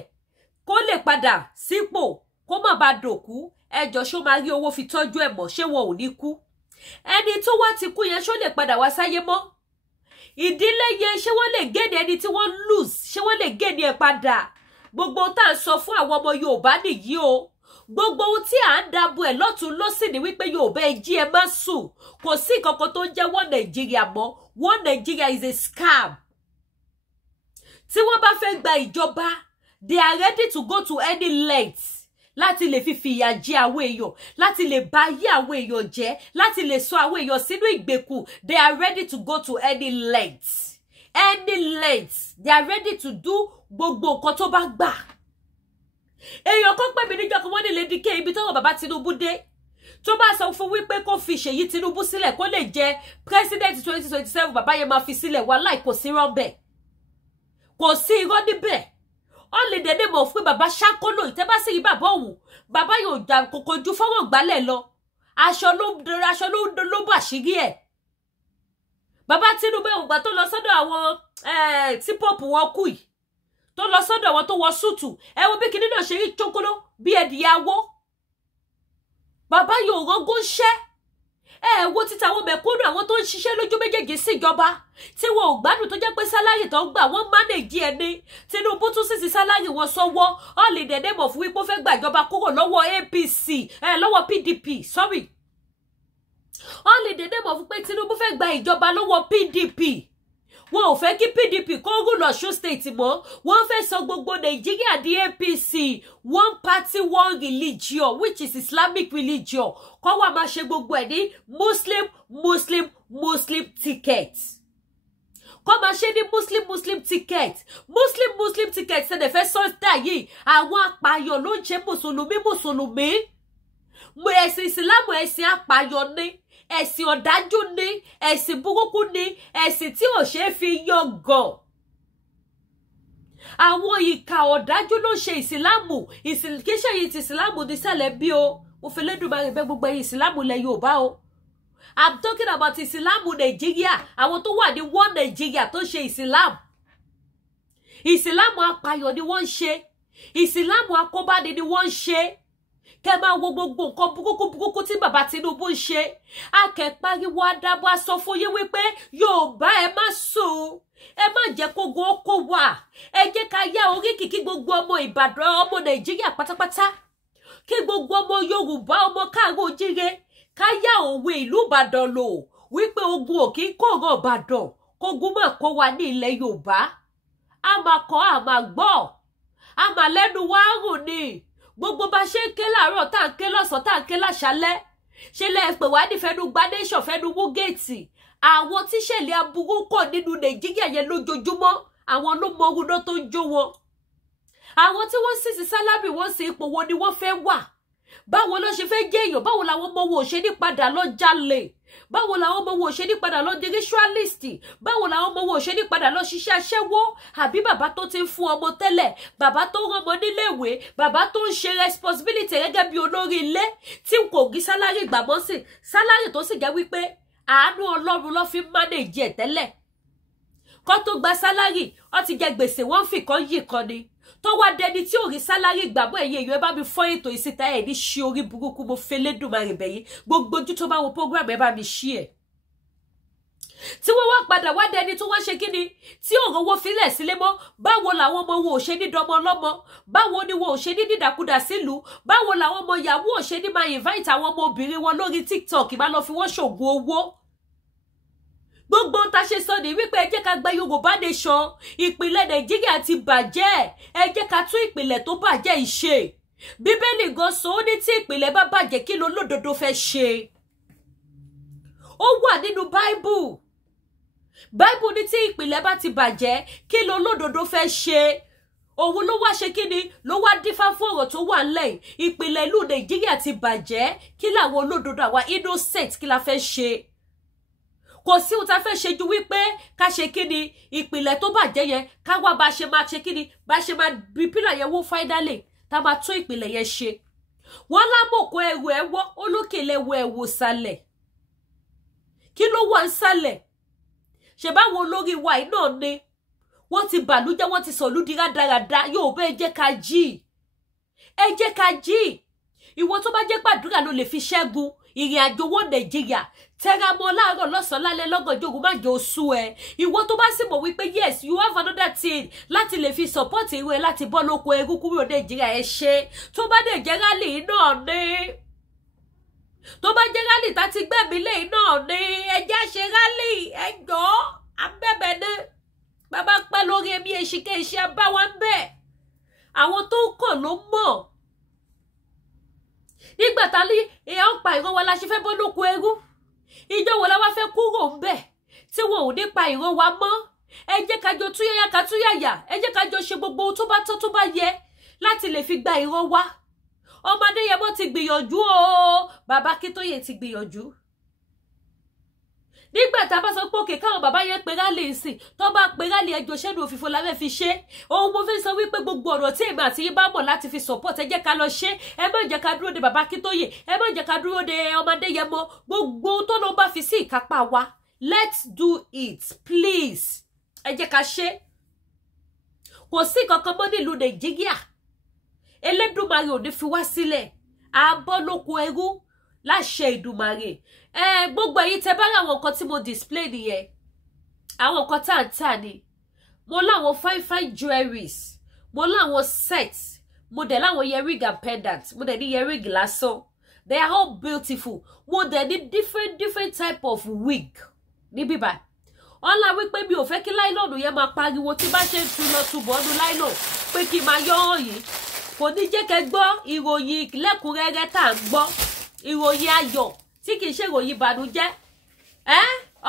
kó lè padà sípò kó má bàa dòkú ẹjọ́ ṣó máa rí owó fi tọ́jú ẹ̀ mọ́ ṣé wọn ò ní kú ẹni tó wá ti kú yẹn ṣó lè padà wá sáyé mọ́ ìdílé yẹn ṣé wọ́n lè géde ẹni tí wọ́n lose ṣé wọ́n lè géde ẹ̀ padà gbogbo tá à ń sọ fún àwọn ọmọ Yorùbá nìyí o gbogbo ohun tí à ń dàbò ẹ̀ lọ́tún lọ́sì ni wípé Yorùbá ẹ jí ẹ má sùn kò sí kankan tó ń jẹ́ One Nigeria mọ́ One Nigeria is a scam tí wọ́n bá fẹ́ gba ìjọba they are ready to go to any length láti lè fi fìyà jẹ àwọn èèyàn láti lè bà ayé àwọn èèyàn jẹ́ láti lè sọ àwọn èèyàn sínú ìgbèkùn they are ready to go to any length they are ready to do gbogbo nǹkan tó bá gbà èèyàn kan pè mí níjọ́ kan wọ́n ní Lady K ibi tọ́wọ́ bàbá Tinubu dé tó bá sọ fún wípé kó fi Ṣèyí Tinubu sílẹ̀ kó lè jẹ president 2027 bàbá yẹn máa fi sílẹ̀ wàláì kò sí irọ́ bẹ́ẹ̀ kò sí irọ́ níbẹ̀ ó lè dédé mọ̀ fún bàbá ṣákólò ìtẹ́bá sí rí bàbá òun bàbá yóò jà kòkò ju fọ́wọ́n gbálẹ̀ lọ aṣọ ló bà sírí ẹ̀ bàbá Tinubu ògbà tó lọ sọ́dọ̀ àwọn tí pọ́pù wọn kù yìí tó lọ sọ́dọ̀ wọn tó wọ súùtù ẹ wo bí kinní náà ṣe rí chókóló bí ẹdìyàwó bàbá yóò rọgún ṣẹ́ wo títa àwọn mẹ̀kúnnù àwọn tó ń ṣiṣẹ́ lójú méjèèjì síjọba tí wọn ò gbádùn tó jẹ́ pé sálárì tó ń gbà wọ́n mánéjì ẹni Tinubu tún sì sí sálárì wọn sọ́wọ́ ọ̀lì dẹ̀dẹ̀ mọ̀ fún wípé ó fẹ́ gbàjọba kúrò lọ́wọ́ APC lọ́wọ́ PDP sorry ọ̀lì dẹ̀dẹ̀ mọ̀ fún pé Tinubu fẹ́ gba ìjọba lọ́wọ́ PDP wọn ò fẹ́ kí PDP kó rúlù Ọ̀ṣun state mọ́ wọ́n fẹ́ sọ gbogbo Nàìjíríà di APC one party one religion which is Islamic religion kọ́ wà máa ṣe gbogbo ẹ̀ ní Muslim ticket kọ́ máa ṣe ní Muslim ticket ṣẹ̀dẹ̀ fẹ́ sọ́dà yìí àwọn apààyàn ló ń ṣe mùsùlùmí ẹ̀sìn ìsìlámù ẹ̀sìn apààyàn ní ẹ̀sìn ọ̀dájú ní ẹ̀sìn burúkú ní ẹ̀sìn tí ò ṣe é fi yangàn àwọn ìkà ọ̀dájú ló ṣe ìsìlámù kíṣẹ́ yìí ti ìsìlámù ní sẹ́lẹ̀ bí o mo fi lédùmarè bẹ̀ gbogbo ẹ̀yin ìsìlámù lẹ̀ Yorùbá o I'm talking about ìsìlámù Nàìjíríà àwọn tó wà ní One Nigeria tó ṣe ìsìlámù apààyàn ni wọ́n ń ṣe ìsìlámù akóbáni ni wọ́n ń ṣe kẹ máa wo gbogbo nǹkan burúkú tí bàbá Tinubu ń ṣe akẹ́pariwo adábọ̀ aṣọ fún yín wípé Yorùbá ẹ má sùn ẹ má jẹ́ kógun ó kó wà ẹ jẹ́ ká yá oríkì kí gbogbo ọmọ Ìbàdàn ọmọ Nàìjíríà pátápátá kí gbogbo ọmọ Yorùbá ọmọ káàárọ̀ oòjíire ká yá òwe ìlú Ìbàdàn lò wípé ogun ò kí ń kóòràn Ìbàdàn kógun má kó wa ní ilẹ̀ Yorùbá a máa kọ́ a máa gbọ́ a máa lẹ́nu wá rùn ni gbogbo bá ṣe ń ké láàárọ̀ tá à ń ké lọ́sàn-án tá à ń ké láṣálẹ́ ṣe lẹ́ pè wá ní fẹ́nu gbadéṣọ̀ fẹ́nu wúgẹ́ẹ̀tì àwọn tíṣẹ̀lẹ̀ aburú kọ̀ nínú Nàìjíríà yẹn lójoojúmọ́ àwọn ló mọ orúná tó ń jó wọn àwọn tí wọ́n sì sí sálábì wọ́n sì ipò wo ni wọ́n fẹ́ wà báwo ló ṣe fẹ́ jẹ́ èèyàn báwo làwọn ọmọ wọn ò ṣe ní padà lọ jalè báwo làwọn ọmọ wọn ò ṣe ní padà lọ di ritualist báwo làwọn ọmọ wọn ò ṣe ní padà lọ ṣiṣẹ́ aṣẹ́wó àbí bàbá tó ti ń fún ọmọ tẹ́lẹ̀ bàbá tó ń rọmọ níléèwé bàbá tó ń ṣe responsibility gẹ́gẹ́ bí olórí ilé tí kò gí sálárì gbàmọ́ sí sálárì tó sì jẹ́ wípé àánú Ọlọ́run ló fi manage ẹ̀ tẹ́lẹ̀ kó tó gba sálárì ó ti jẹ gbèsè wọ́n fi kan yìí kan ni tó wá dẹni tí ò rí sálárì gbàgbọ́ ẹ̀yẹ èèyàn ẹ bá mi fọ́ ètò ìsìta ẹ̀ ní ṣe orí burúkú mo fẹ́ lẹ́dùnmarè bẹ̀yìn gbogbo ojú tó bá wo program ẹ bá mi ṣí ẹ̀ tí wọ́n wá padà wá dẹni tó wá ṣe kíni tí ò rówó filẹ̀ sílé mọ́ báwo làwọn ọmọ wọn ò ṣe ní dọmọ ọlọ́mọ báwo ni wọn ò ṣe ní dídàkudà sílùú báwo làwọn ọmọ ìyàwó ò ṣe ní máa invite àwọn ọmọ obìnrin wọn lórí TikTok máa lọ fi wọ́n ṣògùn owó gbogbo ta ṣe sọ ní wípé ẹ jẹ́ ká gba Yorùbá nation ìpìlẹ̀ Nàìjíríà ti bàjẹ́ ẹ jẹ́ ká tún ìpìlẹ̀ tó bàjẹ́ ìṣe Bíbélì gan sọ ó ní tí ìpìlẹ̀ bá bàjẹ́ kí lolódodo fẹ́ ṣe ó wà nínú Bible ní tí ìpìlẹ̀ bá ti bàjẹ́ kí lolódodo fẹ́ ṣe òun ló wá ṣe kíni ló wá dífá fún ọ̀rọ̀ tó wà ńlẹ̀ ìpìlẹ̀ ìlú Nàìjíríà ti bàjẹ́ kí làwọn olódodo àwa innocent kí la fẹ́ ṣe kò sí ohun tá fẹ́ ṣe ju wípé ká ṣe kíni ìpìlẹ̀ tó bàjẹ́ yẹn ká wá bá ṣe máa ṣe kíni bá ṣe máa bí pílà yẹn wó finally tá máa tún ìpìlẹ̀ yẹn ṣe wọ́n lámòkó ẹrù ẹwọ́ olókè lẹ́wọ́ ẹ̀wò sálẹ̀ kí ló wà ń sálẹ̀ ṣe báwọn olórí wa yìí náà ni wọ́n ti bàlújẹ́ wọ́n ti sọ̀lú di rádaràda yóò bẹ́ ẹ jẹ́ ká jí ìwọ tó bá jẹ́ gbàdúrà ló lè fi ṣẹ́gun ìrìn àjò owó Nàìjíríà tẹ́ra mọ́ láàárọ̀ lọ́sàn-án lálẹ́ lọ́gànjọ́ ògùn má jẹ́ oṣù ẹ ìwọ tó bá sì mọ̀ wípé yes you have another thing láti lè fi support irú ẹ láti bọ́ lóko ẹrú kúrò Nàìjíríà ẹ ṣe tó bá dé jẹ́ rálì náà ni tó bá jẹ́ rálì tá ti gbẹ̀mí lé náà ni ẹjẹ́ ṣe rálì ẹjọ́ abẹ́bẹ̀ ní bàbá pẹ́ lórí ẹbí èṣìkẹ́ iṣẹ́ abáwa ń bẹ̀ àwọn tó kàn ló mọ̀ nígbà tá ní èèyàn pa ìran wa la ṣe fẹ́ bọ́ lóko ẹrú ìjọ wo la wá fẹ́ kúrò ń bẹ̀ tí wọn ò ní pa ìran wa mọ́ ẹ jẹ́ ká jọ túyáyá ká túyáyà ẹ jẹ́ ká jọ ṣe gbogbo ohun tó bá tọ́ tó bá yẹ láti lè fi gba ìran wa ọmọdé yẹn mọ́ ti gbìyànjú o bàbá Akíntóyè ti gbìyànjú nígbà tá a bá sọ pé òkè káwọn bàbá yẹn pe rálì ìsìn tó bá pe rálì ẹjọ́ ṣẹ́nu òfìfo la fẹ́ fi ṣe ohun mo fi sọ wípé gbogbo ọ̀rọ̀ tí èmi àti yín bá mọ̀ láti fi support ẹ jẹ́ ká lọ ṣe ẹ má jẹ́ ká dúró de bàbá Akíntóyè ẹ má jẹ́ ká dúró de ọmọdé yẹn mọ́ gbogbo tó ló bá fi sí ìkápá wa let's do it please ẹ jẹ́ ká ṣe kò sí kankan mọ́ nílùú Nàìjíríà Elédùmarè ò ní fi wá sílẹ̀ àbọ̀ lóko ẹrú láṣẹ Ìdùmarè gbogbo èyí tẹ́ bá rí àwọn nǹkan tí mo display nìyẹn àwọn nǹkan tá à ń tà ni mo láwọn fine jewelries mo láwọn sets mo dẹ̀ láwọn earring and pendant mo dẹ̀ ní earring lásán they are all beautiful mo dẹ̀ ní different type of wig ní bíbá ọlá wípé mi ò fẹ́ kí láìlọ́ọ̀nù yẹn máa pariwo tí bá ṣe ń tu lọ túbọ̀ ọdún láìlọ́ pé kí n máa yọ ọ́ yìí kò ní jẹ́ kẹ́ gbọ́ ìròyìn lẹ́kùnrẹ́rẹ́ tá à ń gbọ́ ìròyìn ayọ̀ tí kìí ṣe ìròyìn ìbànújẹ́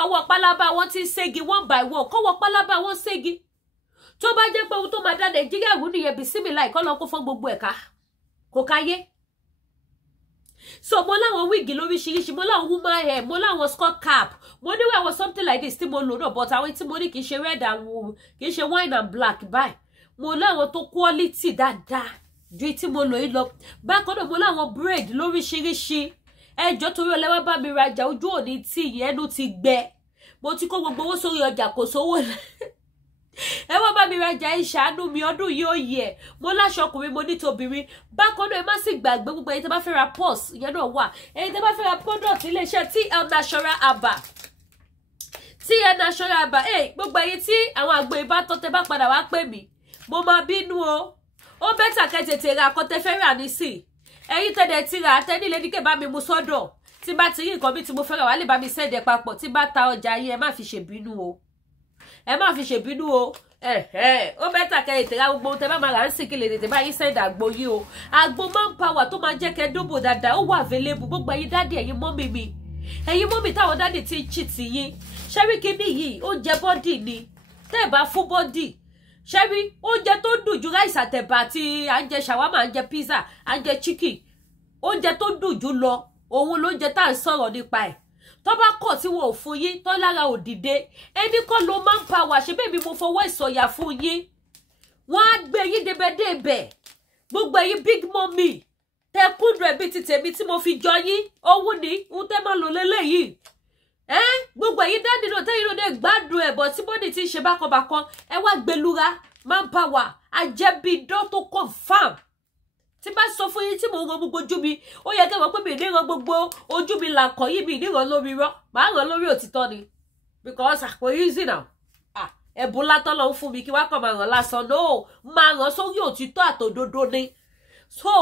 ọwọ́ pálábá wọn ti ń ségi one by one kọ́wọ́ pálábá wọn ségi tó bá jẹ́ pé ohun tó máa dá Nàìjíríà rú nìyẹn bí sími láì kọ́ lọ kó fọ́n gbogbo ẹ̀ka kò káyé so mo láwọn wíìgì lóríṣiríṣi mo láwọn woman hair mo láwọn skull cap mo níwẹ̀ àwọn something like this tí mo lò náà but àwọn tí mo ní kìí ṣe red and kìí ṣe wine and black báyìí mo láwọn tó quality dáadáa ju tí mo lò yìí lọ bákan náà mo láwọn braid lóríṣiríṣi ẹjọ́ torí ọlẹ́wà bá mi rajà ojú òní tí ìyẹn ẹnu ti gbẹ mo ti kó gbogbo owó sórí ọjà kò sówó ẹ wá bá mi rajà ẹ ṣàánú mi ọdún yìí ó yẹ mo láṣọ ọkùnrin mo ní tobìnrin bákan náà ẹ má sì gbàgbé gbogbo ẹ̀yin tẹ́ bá fẹ́ ra purse ìyẹn náà wà ẹ̀yin tẹ́ bá fẹ́ ra product iléeṣẹ́ TL Natural Herbal TL Natural Herbal gbogbo ẹ̀yin tí àwọn àgbo ìbá tọ́ tẹ́ bá padà wá pè mí mo máa bínú o ó bẹ́tà kẹ́ tètè ra akọ́tẹ́ fẹ́ rà nísìn ẹ̀yin tẹ́lẹ̀ ti rà àtẹ́nílé ní kẹ́ bá mi mú sọ́dọ̀ tí bá ti rí nǹkan bí tí mo fẹ́ rà wá lè bá mi sẹ́ẹ̀dẹ̀ papọ̀ tí bá ta ọjà yín ẹ má fi ṣèbínú o ó bẹ́tà kẹ́ tètè ra gbogbo tẹ́ bá máa rà ń sìn kí lè tètè bá yín sẹ́ẹ̀dẹ̀ àgbo yín o àgbo manpower tó máa jẹ́ kẹ́ dóbò dáadáa ó wà available gbogbo ẹ̀yin dádì ẹ̀yin mọ́mì táwọn dádì ti ń chì tì yín ṣẹ́rí kíní yìí ó jẹ bọ́dì ni tẹ́ ẹ̀ bá fún bọ́dì ṣẹ́rí oúnjẹ tó dùn ju ráìsì àtẹ̀bà àti à ń jẹ ṣàwámà à ń jẹ pizza à ń jẹ chicken oúnjẹ tó dùn jù lọ òun lóúnjẹ tá à ń sọ̀rọ̀ nípa ẹ̀ tó bá kọ̀ tí wọn ò fún yín tó lára ò dìde ẹni kọ́ ló manpower ṣe bẹ́ẹ̀ mi mo fọwọ́ ìsọ̀yà fún yín wọ́n á gbé yín débẹ̀débẹ̀ gbogbo ẹ̀yin big mommy tẹ kúndùn ẹ̀bí ti tèmi tí mo fi jọ yín owó ni ń tẹ́ máa lò lélẹ́yìí gbogbo ẹ̀yin dáàdì náà tẹ́yìn náà dé gbádùn ẹ̀bọ̀ tí bọ́dì ti ń ṣe bákanbákan ẹ wá gbẹlúra manpower àjẹbí dán tó confam tí bá sọ fún yín tí mo ń ran gbogbo ojú mi ó yẹ kẹwàá pé mi níran gbogbo ojú mi làkọ yìí mi níran lórí irọ́ màá ràn lórí òtítọ́ ni because àpò easy now ẹ̀bùn látọ́ lọ ń fún mi kí wá kàn máa ràn lásán no máa ràn sórí òtítọ́ àtòdodo ni so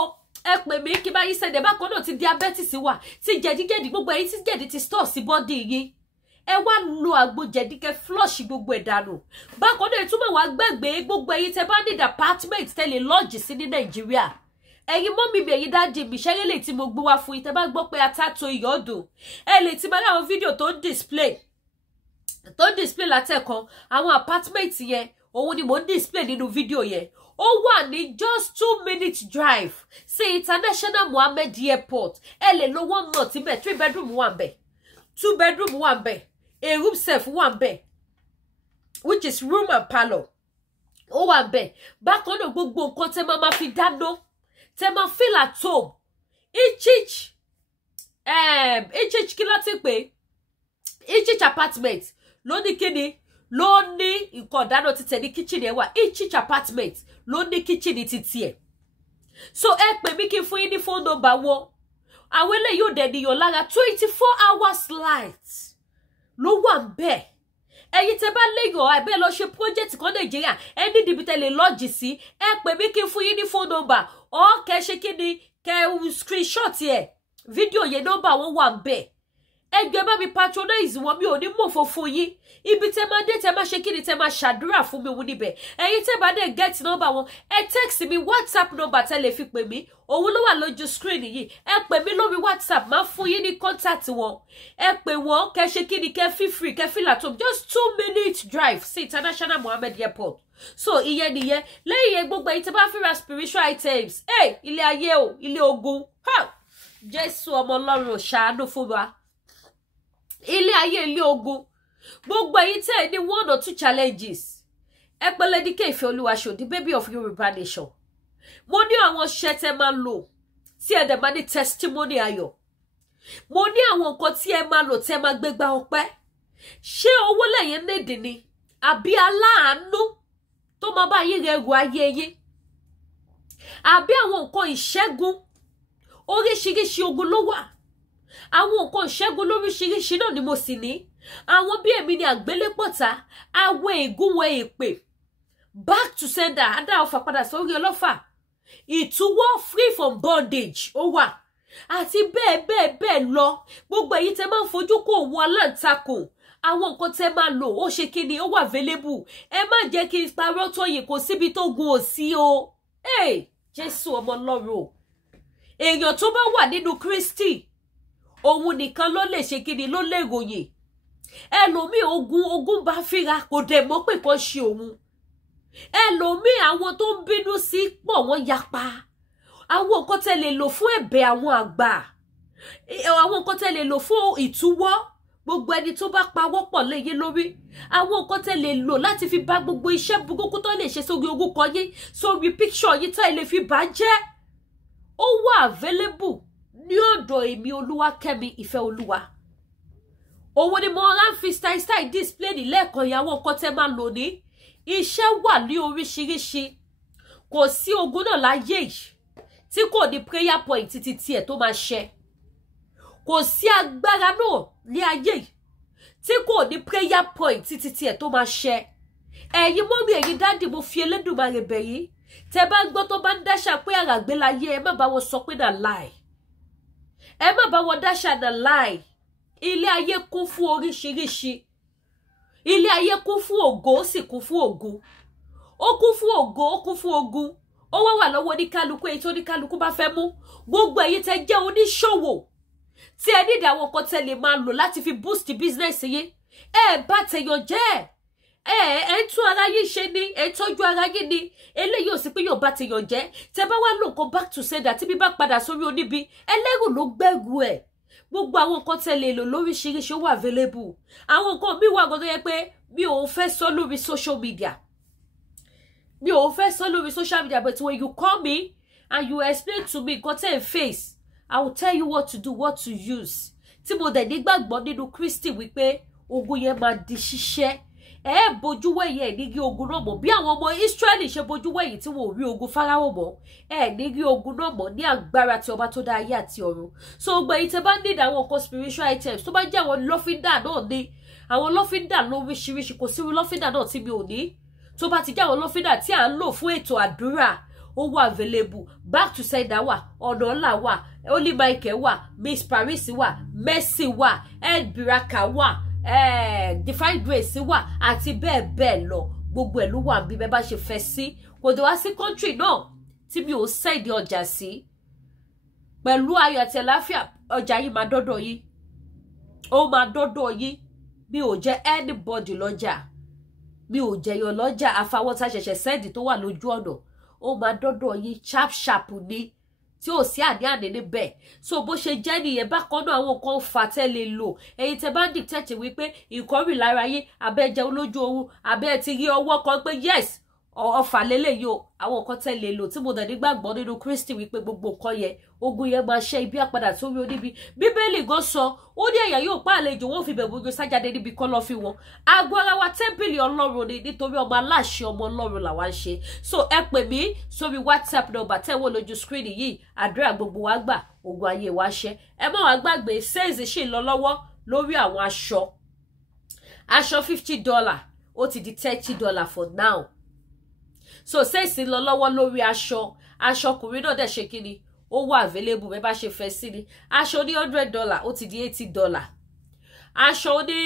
ẹ pè mí kí bá yín sẹ́dẹ̀ bákan náà ti diabetes wà tí jẹ̀díjẹ̀dí gbogbo ẹ̀yin tí jẹ̀dí ti store sí bọ́dì yín ẹ wá lo àgbo jẹ̀díkẹ́ flush gbogbo ẹ̀ dànù bákan náà ìtumọ̀ wá gbẹ̀gbẹ̀ gbogbo ẹ̀yin tẹ́ bá need apartment tẹ́lẹ̀ lọ́ọ̀jì sí ní Nàìjíríà ẹ̀yin mọ́mì mi ẹ̀yin dáàdì mi ṣẹ́rẹ́ lè tí mo gbé wá fún yín tẹ́ bá gbọ́ pé atátó ìyọ́dún ẹ lè ti máa láwọn fídíò tó ń display látẹ̀kan àwọn apartment yẹn òun ni mo ń display nínú fídíò yẹn ó wà ní just 2 minutes drive sí International Mohammed Airport. Ẹ lè lo 1 month níbẹ̀, 3 bedroom wà ńbẹ̀, 2 bedroom wà ńbẹ̀, a room self wà ńbẹ̀, which is room and parlour. Ó wà ńbẹ̀. Bákan náà gbogbo nǹkan tẹ́ máa fi dáná, tẹ́ máa feel at home. Each kí ló ti pè? Each apartment ló ní kíni, ló ní nǹkan dáná títẹ̀ ní kitchen ẹ̀ wà. Each apartment ló ní kitchen títí ẹ̀. So ẹ pè mí kí n fún yín ní phone number wọn. Àwọn eléyìí ò dẹ̀ níyàn lára 24 hours light ló wà ńbẹ̀. Ẹ̀yin tẹ́ bá léyàn àbẹ́ lọ ṣe project kan Nàìjíríà, ẹ ní ibi tẹ́ lè lodge sí, ẹ pè mí kí n fún yín ní phone number. Or kẹ́ ṣe kíni, kẹ́ screenshot ẹ̀. Video yẹn number wọn wà ńbẹ̀. Ẹ jọ̀ọ́ bá mi patronize wọn, mi ò ní mọ̀fọ̀ fún yín. Ibi tẹ́ máa dé tẹ́ máa ṣe kíni, tẹ́ máa ṣàdúrà fún mi wọ́n níbẹ̀. Ẹ̀yin tẹ́ bá dé get number wọn, ẹ text mi WhatsApp number tẹ́ lè fi pè mí. Òun ló wà lójú screen yìí. Ẹ pè mí lórí WhatsApp, máa fún yín ní contact wọn. Ẹ pè wọ́n, kẹ́ ṣe kíni, kẹ́ feel free, kẹ́ feel at home. Just 2 minutes drive sí International Mohammed Airport. So ìyẹn nìyẹn. Lẹ́yìn gbogbo ẹ̀yin tẹ́ bá fẹ́ ra spiritual items. Ilé ayé o, ilé ogun. Jésù ọmọ Ọlọ́run ṣàánú fún wa. Ilé ayé ilé ogun. Gbogbo ẹ̀yin tẹ́ ní 1 or 2 challenges. Ẹ pè Lédìkẹ́ Ìfẹ́olúwaṣọ́, the baby of Yorùbá nation. Mo ní àwọn iṣẹ́ tẹ́ máa lò tí ẹ dẹ̀ máa ní testimony ayọ̀. Mo ní àwọn nǹkan tí ẹ máa lò tẹ́ máa gbégbá ọpẹ́. Ṣé owó lẹ́yìn lédè ni? Àbí aláàánú tó máa bá yín rẹrù ayé yín? Àbí àwọn nǹkan ìṣẹ́gun? Oríṣiríṣi ogun ló wà. Àwọn nǹkan ìṣẹ́gun lóríṣiríṣi náà ni mo sì ní. Àwọn bí èmi ni àgbélépọ̀tà, àwọn ègúnwọ̀ èpè, back to sender, adá ọfà padà sórí ọlọ́fà, ìtúwọ́ free from bondage ó wà, àti bẹ́ẹ̀ lọ. Gbogbo èyí tẹ́ máa ń fojú kó òun aláǹtakùn, àwọn nǹkan tẹ́ máa lò ó ṣe kíni, ó wà available. Ẹ má jẹ́ kí n parọ́ tó yìí, kò síbi tó gun òsì o. Jésù ọmọ Ọlọ́run o. Èèyàn tó bá wà nínú Kristi, òun nìkan ló lè ṣe kíni, ló lè ròyìn. Ẹlòmíì ogun bá fíra, kò dẹ̀ mọ̀ pé kò ṣe òun. Ẹlòmíì àwọn tó ń bínú sí pọ̀ wọ́n yapa. Àwọn nǹkan tẹ́ lè lò fún ẹ̀bẹ̀ àwọn àgbà. Àwọn nǹkan tẹ́ lè lò fún ìtúwọ́. Gbogbo ẹni tó bá pawọ́ pọ̀ léyìn lórí. Àwọn nǹkan tẹ́ lè lò láti fi bá gbogbo iṣẹ́ burúkú tó lè ṣe sórí orúkọ yín, sórí picture yín tẹ́ lè fi bà jẹ́. Ó wà available ní ọ̀dọ̀ èmi Olúwakẹ́mi Ìfẹ́olúwa. Òun ni mo rán fi style display ní lẹ́ẹ̀kan ìyàwó nǹkan tẹ́ máa lò ní. Iṣẹ́ wà ní oríṣiríṣi. Kò sí ogun náà láyé yìí tí kò ní prayer point títí tiẹ̀ tó máa ṣẹ. Kò sí agbára náà ní ayé yìí tí kò ní prayer point títí tiẹ̀ tó máa ṣẹ. Ẹ̀yin mọ́mí, ẹ̀yin dáàdì, mo fi Elédùmarè bẹ̀ yín. Tẹ́ bá gbọ́ tó bá ń dáṣà pé àràgbé láyé, ẹ má bá wọn sọ pé náà lie. Ẹ má bá wọn dáṣà náà lie. Ilé ayé kún fún oríṣiríṣi. Ilé ayé kún fún ògo, ó sì kún fún ogun. Ó kún fún ògo, ó kún fún ogun. Ó wá wà lọ́wọ́ oníkálukú, èyí tó oníkálukú bá fẹ́ mú. Gbogbo ẹ̀yin tẹ́ jẹ́ oníṣòwò tí ẹ nídìí àwọn nǹkan tẹ́ lè máa lò láti fi boost business yín. Ẹ bá tèèyàn jẹ́. Ẹ tún ara yín ṣe ni, ẹ tọ́jú ara yín ni. Eléyìí ò sí pé yóò bá tèèyàn jẹ́. Tẹ́ bá wá lò nǹkan back to sender tí bí bá padà sórí oníbi, ẹlẹ́rù ló gbẹ́rù ẹ̀. Gbogbo àwọn nǹkan tẹ́ lè lò lóríṣiríṣi ó wà available. Àwọn nǹkan mi wà gan tó yẹ pé mi ò fẹ́ sọ lórí social media. Mi ò fẹ́ sọ lórí social media, but when you call me and you explain to me nǹkan tẹ́ ń face, I will tell you what to do, what to use. Tí mo dẹ̀ nígbàgbọ́ nínú Kristi wípé ogun yẹn máa di ṣíṣẹ́. Ẹ bójú wẹ̀yìn ẹ̀ ní rí ogun náà mọ̀ bí àwọn ọmọ Ísírẹ́lì ṣe bójú wẹ̀yìn tí wọn ò rí ogun Fáráò mọ́. Ẹ ní rí ogun náà mọ̀ ní agbára tí ọba tó dá ayé àti ọ̀run. So gbogbo èyí tẹ́ bá need àwọn nǹkan spiritual items tó bá jẹ́ àwọn lọ́fíńdà náà ní. Àwọn lọ́fíńdà lóríṣiríṣi, kò sí irú lọ́fíńdà náà tí mi ò ní. Tó bá ti jẹ́ àwọn lọ́fíńdà tí à ń lò fún ètò àdúrà, ó wà available. Back to sender wà, ọ̀nà ọ̀la wà, Holy Michael wà, Miss Paris wà, Mercy wà, El Biraka wà, Divine Grace wà, àti bẹ́ẹ̀ lọ. Gbogbo ẹ̀ ló wà bí bẹ́ẹ̀ bá ṣe fẹ́ sí. Kò dé wá sí country náà tí mi ò sẹ́ẹ̀dì ọjà sí. Pẹ̀lú ayọ̀ àti àlàáfíà, ọjà yìí máa dọ́dọ̀ yín. Ó máa dọ́dọ̀ yín. Mi ò jẹ́ anybody lọ́jà. Mi ò jẹyọ lọ́jà àfàwọn tá ṣẹ̀ṣẹ̀ sẹ́ẹ̀dì tó wà lójú ọ̀nà. ó máa dọ́dọ̀ yín sharp ní tí ò sí àní níbẹ̀. So bó ṣe jẹ́ nìyẹn. Bákan náà àwọn nǹkan fà tẹ́ lè lò. Ẹ̀yin tẹ́ bá dictate wípé ìkórì lára yín, abẹ́ jẹun lójú oorun, abẹ́ ti rí ọwọ́ kan pé yes ọfà lélẹ̀ yóò, àwọn nǹkan tẹ́ lè lò tí mo dẹ̀ nígbàgbọ́ nínú Kristi wípé gbogbo nǹkan yẹn ogun yẹn máa ṣe ibi àpadà sórí oníbi. Bíbélì gan sọ ó ní ẹ̀yà yóò pa àlejò wọn fi bẹ̀rù ojú sájáde níbi kọ́ lọ́ fi wọn. Àgọ́ ara wa tẹ́ḿpìlì Ọlọ́run ni nítorí ọmọ aláṣẹ ọmọ Ọlọ́run làwa ń ṣe. So ẹ pè mí sórí WhatsApp number tẹ́ wọ́n lójú screen yìí. Àdúrà gbogbo wa gbà, ogun ayé wa ṣẹ. Ẹ má wá gbàgbé sales ṣì ń lọ lọ́wọ́ lórí àwọn aṣọ. Aṣọ $50 ó ti di $30 for now. So sales ń lọ lọ́wọ́ lórí aṣọ. Aṣọ ọkùnrin náà dẹ̀ ṣe kíni ó wà available bẹ́ẹ̀ bá ṣe fẹ́ sí ni. Aṣọ ní $100 ó ti di $80. Aṣọ ní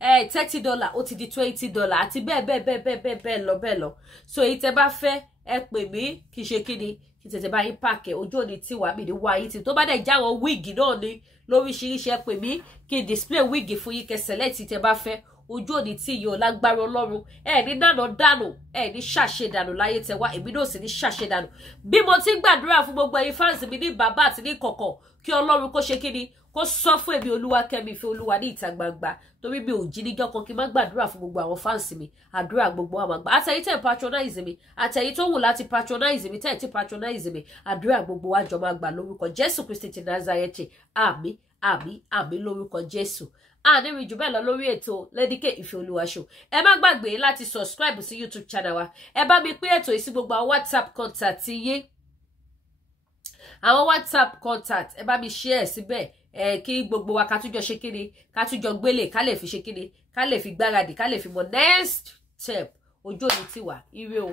$30 ó ti di $20 àti bẹ́ẹ̀ lọ. So èyí tẹ́ bá fẹ́ ẹ pè mí kí ṣe kíni kí tètè bá yín pààkì ojú òní tí wàá mi ní wá yín tí tó bá dẹ̀ jáwọ́ wíìgì náà ní lóríṣiríṣi ẹ pè mí kí n display wíìgì fún yín kẹ́ select tẹ́ bá fẹ́. Ojú òní tí yóò lágbára Ọlọ́run ní dànù ní ṣàṣedànù láyé tẹwa èmi náà sì ní ṣàṣedànù. Bí mo ti ń gbàdúrà fún gbogbo ẹ̀yin fans mi ní bàbá àti ní kọ̀kọ̀ kí Ọlọ́run kó ṣe kíni kó sọ fún èmi Olúwakẹ́mi ìfẹ́ Olúwa ní ìta gbangba torí mi ò jí níjọ́ kan kí n má gbàdúrà fún gbogbo àwọn fans mi. Àdúrà gbogbo àwọn àgbà àtẹ̀yìn tẹ̀ patronize mi àtẹ̀yìn tó wù láti patronize mi tẹ̀ ti patronize mi. Àdúrà gbogbo wa jọ máa gbà lórúkọ Jésù Kristi ti Nazareti. Àmín àmín àmín lórúkọ Jésù. Àníri jù bẹ́ẹ̀ lọ lórí ètò Lady K Ìfẹ́ Olúwa Show. Ẹ má gbàgbé láti subscribe sí YouTube channel wa. Ẹ bá mi pín ètò yìí sí gbogbo àwọn WhatsApp contact yín. Àwọn WhatsApp contact ẹ bá mi share síbẹ̀. Kí gbogbo wa ká tún jọ ṣe kíni, ká tún jọ gbélé, ká lè fi ṣe kíni, ká lè fi gbáradì, ká lè fi mọ next step. Ojú òní tiwa. Ire o.